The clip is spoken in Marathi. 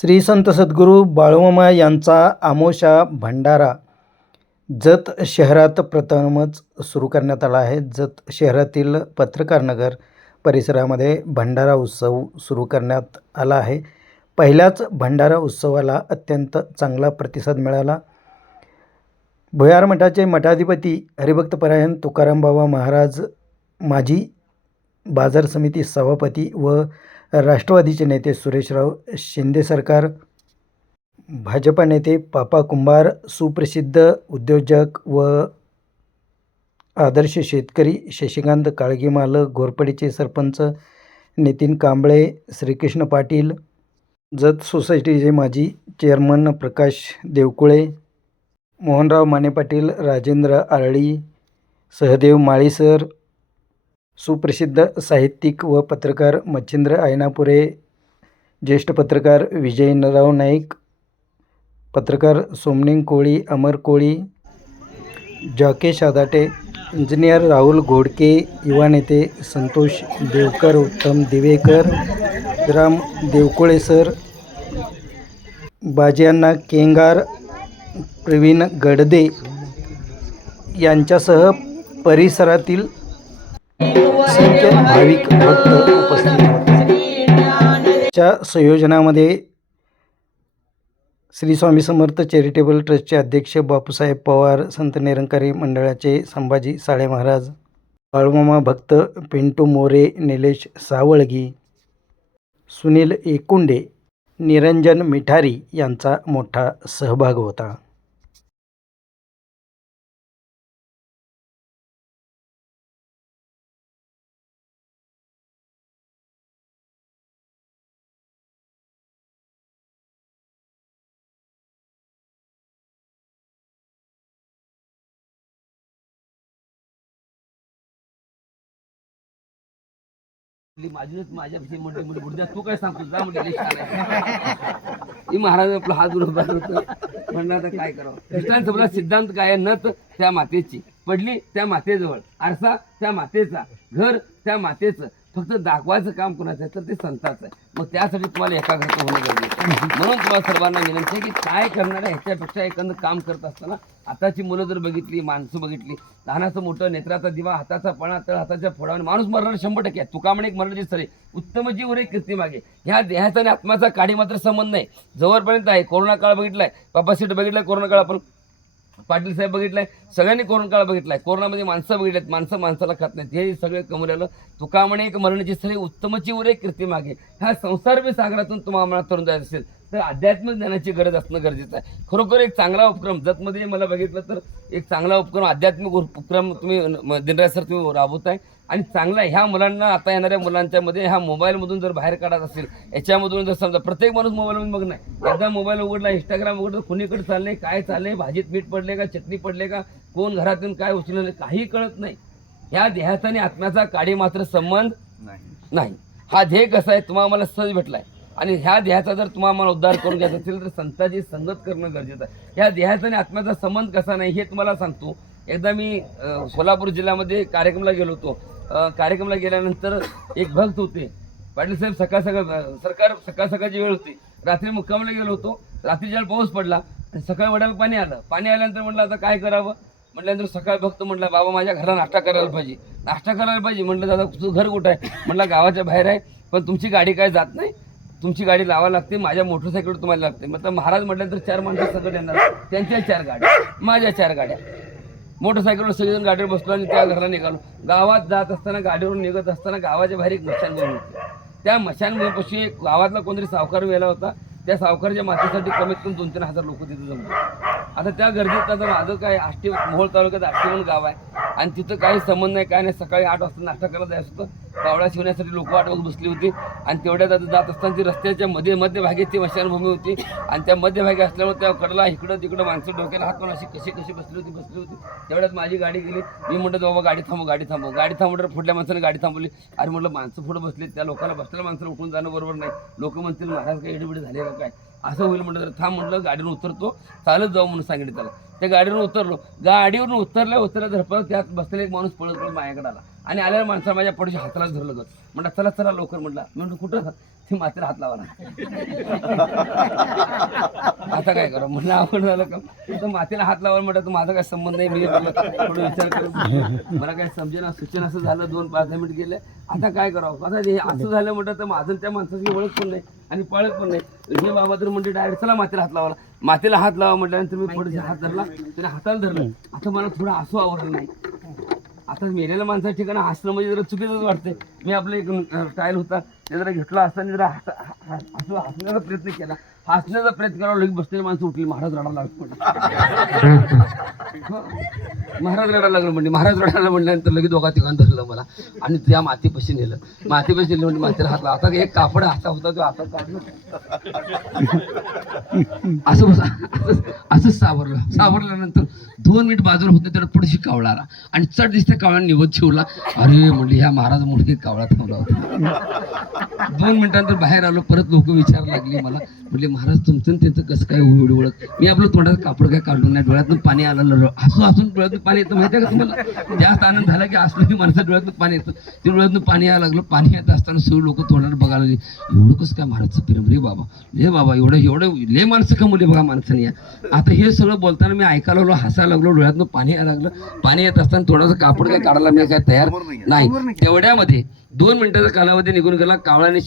श्री संत सद्गुरू बाळूमामा यांचा आमोशा भंडारा जत शहरात प्रथमच सुरू करण्यात आला आहे. जत शहरातील पत्रकार नगर परिसरामध्ये भंडारा उत्सव सुरू करण्यात आला आहे. पहिल्याच भंडारा उत्सवाला अत्यंत चांगला प्रतिसाद मिळाला. भुयार मठाचे मठाधिपती हरिभक्तपरायण तुकाराम बाबा महाराज माजी बाजार समिती सभापती व राष्ट्रवादीचे नेते सुरेशराव शिंदे सरकार भाजपा नेते पापा कुंभार सुप्रसिद्ध उद्योजक व आदर्श शेतकरी शशिकांत काळगीमाल घोरपडीचे सरपंच नितीन कांबळे श्रीकृष्ण पाटील जत सोसायटीचे माजी चेअरमन प्रकाश देवकुळे मोहनराव माने पाटील राजेंद्र आरळी सहदेव माळीसर सुप्रसिद्ध साहित्यिक व पत्रकार मच्छिंद्र आयनापुरे ज्येष्ठ पत्रकार विजयनराव नाईक पत्रकार सोमनिंग कोळी अमर कोळी जॉके शादाटे इंजिनियर राहुल घोडके युवा नेते संतोष देवकर उत्तम दिवेकर राम देवकुळे सर बाजियांना केंगार प्रवीण गडदे यांच्यासह परिसरातील संख्य भाविक भक्त उपस्थित होते च्या संयोजनामध्ये श्री स्वामी समर्थ चॅरिटेबल ट्रस्टचे अध्यक्ष बापूसाहेब पवार संत निरंकारी मंडळाचे संभाजी साळे महाराज बाळूमामा भक्त पिंटू मोरे निलेश सावळगी सुनील एकुंडे निरंजन मिठारी यांचा मोठा सहभाग होता. माझीच माझ्यापेक्षा मोठे म्हणजे बुद्ध्या तू काय सांगतो जा म्हणजे लई छान आहे महाराज आपला हात बरोबर म्हणलं आता काय करावं? कृष्णांचा आपला सिद्धांत काय आहे? नत त्या मातेची. पडली त्या मातेजवळ. आरसा त्या मातेचा. घर त्या मातेचं. फक्त दाखवायचं काम कोणाचं आहे तर ते संताचं आहे. मग त्यासाठी तुम्हाला एकाग्रता होणं गरजेचं आहे. म्हणून तुम्हाला सर्वांना विनंती आहे की काय करणार आहे ह्याच्यापेक्षा एखादं काम करत असताना आताची मुलं जर बघितली माणसं बघितली लहानाचं मोठं नेत्राचा दिवा हाताचा पणा तळ हाताच्या फोडावर माणूस मरणार शंभर टक्के आहे. तुका म्हणे एक मरणाची सरे. उत्तम जीव रे कीर्ती मागे. ह्या देहाचा आणि आत्माचा काडी मात्र संबंध नाही. जवळपर्यंत आहे. कोरोना काळ बघितलाय. बाबा सीट बघितलाय कोरोना काळ आपण पाटील साहेब बघितलाय सगळ्यांनी कोरोना काळ बघितलाय. कोरोनामध्ये माणसं बघितल्यात माणसं माणसाला खात नाहीत. हे सगळे कमरेलं तुका म्हणे एक मरणाची स्थळी उत्तमची उरे कीर्ती मागे ह्या संसार सागरातून तुम्हाला तरुण जायचं असेल. तर आध्यात्मिक ज्ञानाची गरज असणं गरजेचं आहे. खरोखर एक चांगला उपक्रम जतमध्ये मला बघितलं तर एक चांगला उपक्रम आध्यात्मिक उपक्रम तुम्ही दिनराज सर तुम्ही राबवताय. आणि चांगला. ह्या मुलांना आता येणाऱ्या मुलांच्या मध्ये ह्या मोबाईलमधून जर बाहेर काढत असेल याच्यामधून जर समजा प्रत्येक माणूस मोबाईलमधून बघ नाही एकदा मोबाईल उघडला इंस्टाग्राम उघडलं कुणीकडे चाललंय काय चाललंय भाजीत मीठ पडले का चटणी पडले का कोण घरातून काय उचलले काही कळत नाही. ह्या देहाचा आणि आत्म्याचा काडी मात्र संबंध नाही. हा ध्येय कसा आहे तुम्हाला मला सहज भेटलाय. आणि ह्या देहाचा जर तुम्हाला मला उद्धार करून घ्यायचा असेल तर संताची संगत करणं गरजेचं आहे. ह्या देहाचा आणि आत्म्याचा संबंध कसा नाही हे तुम्हाला सांगतो. एकदा मी सोलापूर जिल्ह्यामध्ये कार्यक्रमाला गेलो होतो. कार्यक्रमाला गेल्यानंतर एक भक्त होते. पाटील साहेब सकाळ सकाळ सरकार सकाळ सकाळची वेळ होती. रात्री मुक्कामाला गेलो होतो. रात्री ज्याला पाऊस पडला आणि सकाळी वड्याला पाणी आलं. पाणी आल्यानंतर म्हटलं आता काय करावं? म्हटल्यानंतर सकाळी भक्त म्हटलं बाबा माझ्या घराला नाश्ता करायला पाहिजे. नाश्ता करायला पाहिजे. म्हटलं दादा तुझं घर कुठं आहे? म्हटलं गावाच्या बाहेर आहे. पण तुमची गाडी काय जात नाही. तुमची गाडी लावा लागते माझ्या मोटरसायकलवर तुम्हाला लागते. म्हटलं महाराज म्हटल्यानंतर चार माणसं सगळं येणार. त्यांच्या चार गाड्या माझ्या चार गाड्या. मोटरसायकलवर सगळेजण गाडीवर बसलो आणि त्या घराला निघालो. गावात जात असताना गाडीवरून निघत असताना गावाच्या बाहेर एक मशानभूमी होती. त्या मशानभूमीपाशी एक गावातला कोणतरी सावकार वेळा होता. त्या सावकारच्या मातीसाठी कमीत कमी दोन तीन हजार लोक तिथे जमले आता त्या गर्दीत आता माझं काय आष्टी मोहोळ तालुक्यात आष्टी म्हणून गाव आहे आणि तिथं काही संबंध नाही काय नाही. सकाळी आठ वाजता नाश्ता करायला जायचं होतं. पावडा शिवण्यासाठी लोक वाट बघत बसली होती. आणि तेवढ्यात आता जात असताना ती रस्त्याच्या मध्ये मध्यभागी ती मशानभूमी होती. आणि त्या मध्यभागी असल्यामुळे त्या कडला इकडं तिकडं माणसं डोक्याला हात पण अशी कशी कशी बसली होती बसली होती. तेवढ्यात माझी गाडी गेली. मी म्हटलं बाबा गाडी थांबव गाडी थांबव. गाडी थांबवणार फुटल्या माणसाने गाडी थांबवली. अरे म्हटलं माणसं पुढं बसली त्या लोकांना बसलेल्या माणसाला उठून जाणं बरोबर नाही. लोक म्हणतील महाराज काही एडबिड झाले काय? असं होईल म्हटलं थांब म्हटलं गाडीवर उतरतो. चालत जाऊ म्हणून सांगितलं त्याला. त्या गाडीवर उतरलो. गाडीवरून उतरल्या उतरल्या धरपत त्यात बसलेला एक माणूस पळत पळत माझ्याकडे आला. आणि आल्यावर माणसाला माझ्या पडीच्या हाताला धरलं गं. म्हटलं चला चला लवकर म्हटलं म्हणून म्हणतो कुठं? ते मात्र हात लावा आता काय करा? म्हणलं आपण झालं का? तर मातेला हात लावायला म्हटलं तर माझा काय संबंध नाही? मी थोडं विचार करून मला काय समजेना सूचना असं झालं दोन पाच दहा मिनिट गेले. आता काय करावं? आता हे असं झालं म्हटलं तर माझं त्या माणसाची ओळख पण नाही. आणि पळत पण नाही. हे बाबा तर म्हणजे डायरेक्ट चला मातेला हात लावायला. मातेला हात लावा म्हटल्यानंतर मी थोडंसं हात धरला त्याने हाताला धरलं. आता मला थोडं असं आवडलं नाही. आता मेलेल्या माणसाच्या ठिकाणी हसणं म्हणजे जरा चुकीचंच वाटतंय. मी आपलं एक स्टाईल होता. ते जरा घेतला असताना जरा हस- हसण्याचा प्रयत्न केला. हसण्याचा प्रयत्न करावा लगेच बसलेली माणसं उठली. महाराज रडायला लागले महाराज रडायला लागलं म्हणजे महाराज रडायला म्हटल्यानंतर लगेच दोघा तिघान धरलं मला. आणि त्या मातीपाशी नेलं. मातीपाशी नेलं म्हणजे मातीला हात आता एक कापड हाता होता तो आता काढलं असं असं असंच सावरलं. सावरल्यानंतर दोन मिनिट बाजूला होते त्याला थोडीशी कावळा आला आणि चढ दिसते कावळा निवत शिवला. अरे म्हणले ह्या महाराज मुलगी कावळा थांबला होता. दोन मिनिटांनंतर बाहेर आलो परत लोक विचारायला लागली मला. म्हटले महाराज तुमचं त्यांचं कसं काय एवढी ओळख मी आपलं तोंडात कापड काय काढून नाही डोळ्यातून पाणी आलं हसू हसून डोळ्यातून पाणी येतं माहिती आहे का तुम्हाला? जास्त आनंद झाला की असलं की माणसं डोळ्यातून पाणी येतं. ते डोळ्यातून पाणी यायला लागलं. पाणी येत असताना सगळे लोक तोंडात बघायला लागले. एवढं कसं काय महाराजचं प्रेम रे बाबा? ले बाबा एवढं एवढं ले माणसं कमवले बघा माणसाने. या आता हे सगळं बोलताना मी ऐकायला लागलो हसायला लागलो डोळ्यातून पाणी यायला लागलं. पाणी येत असताना थोडंसं कापड काय काढायला मी काय तयार नाही तेवढ्यामध्ये दोन मिनिटाचा कालावधी निघून गेला. कावळाने